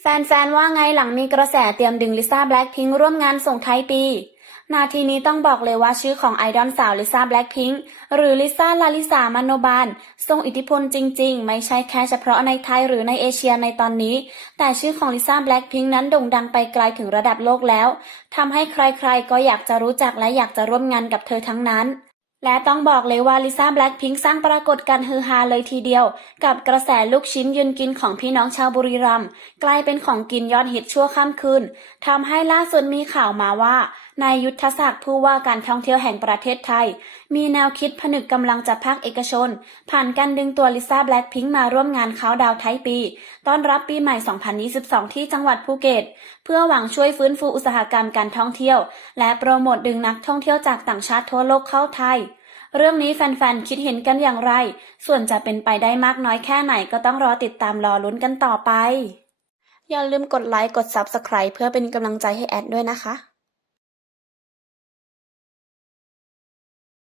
แฟนๆ ว่าไงหลังมีกระแสเตรียมดึงลิซ่าแบล็คพิงค์ร่วมงานส่งท้ายปี นาทีนี้ต้องบอกเลยว่าชื่อของไอดอลสาวลิซ่าแบล็คพิงค์หรือลิซ่าลาลิสามานโนบาลทรงอิทธิพลจริงๆ ไม่ใช่แค่เฉพาะในไทยหรือในเอเชียในตอนนี้ แต่ชื่อของลิซ่าแบล็คพิงค์นั้นโด่งดังไปไกลถึงระดับโลกแล้วทำให้ใครๆ ก็อยากจะรู้จักและอยากจะร่วมงานกับเธอทั้งนั้น และต้องบอกเลยว่าลิซ่าแบล็คพิงค์สร้างปรากฏการณ์ฮือฮาเลยทีเดียว กับกระแสลูกชิ้นยืนกินของพี่น้องชาวบุรีรัมย์กลายเป็นของกินยอดฮิตชั่วข้ามคืนทำให้ล่าสุดมีข่าวมาว่า นายยุทธศักดิ์ผู้ว่าการท่องเที่ยวแห่งประเทศไทย มีแนวคิดผนึกกำลังจากภาคเอกชน ผ่านการดึงตัวลิซ่าแบล็คพิงค์มาร่วมงานเขาดาวน์ท้ายปี ต้อนรับปีใหม่ 2022 ที่จังหวัดภูเก็ต เพื่อหวังช่วยฟื้นฟูอุตสาหกรรมการท่องเที่ยว และโปรโมทดึงนักท่องเที่ยวจากต่างชาติทั่วโลกเข้าไทยเรื่องนี้แฟนๆ คิดเห็นกันอย่างไร ส่วนจะเป็นไปได้มากน้อยแค่ไหนก็ต้องรอติดตามรอลุ้นกันต่อไป อย่าลืมกดไลค์ กด Subscribe เพื่อเป็นกำลังใจให้แอดด้วยนะคะ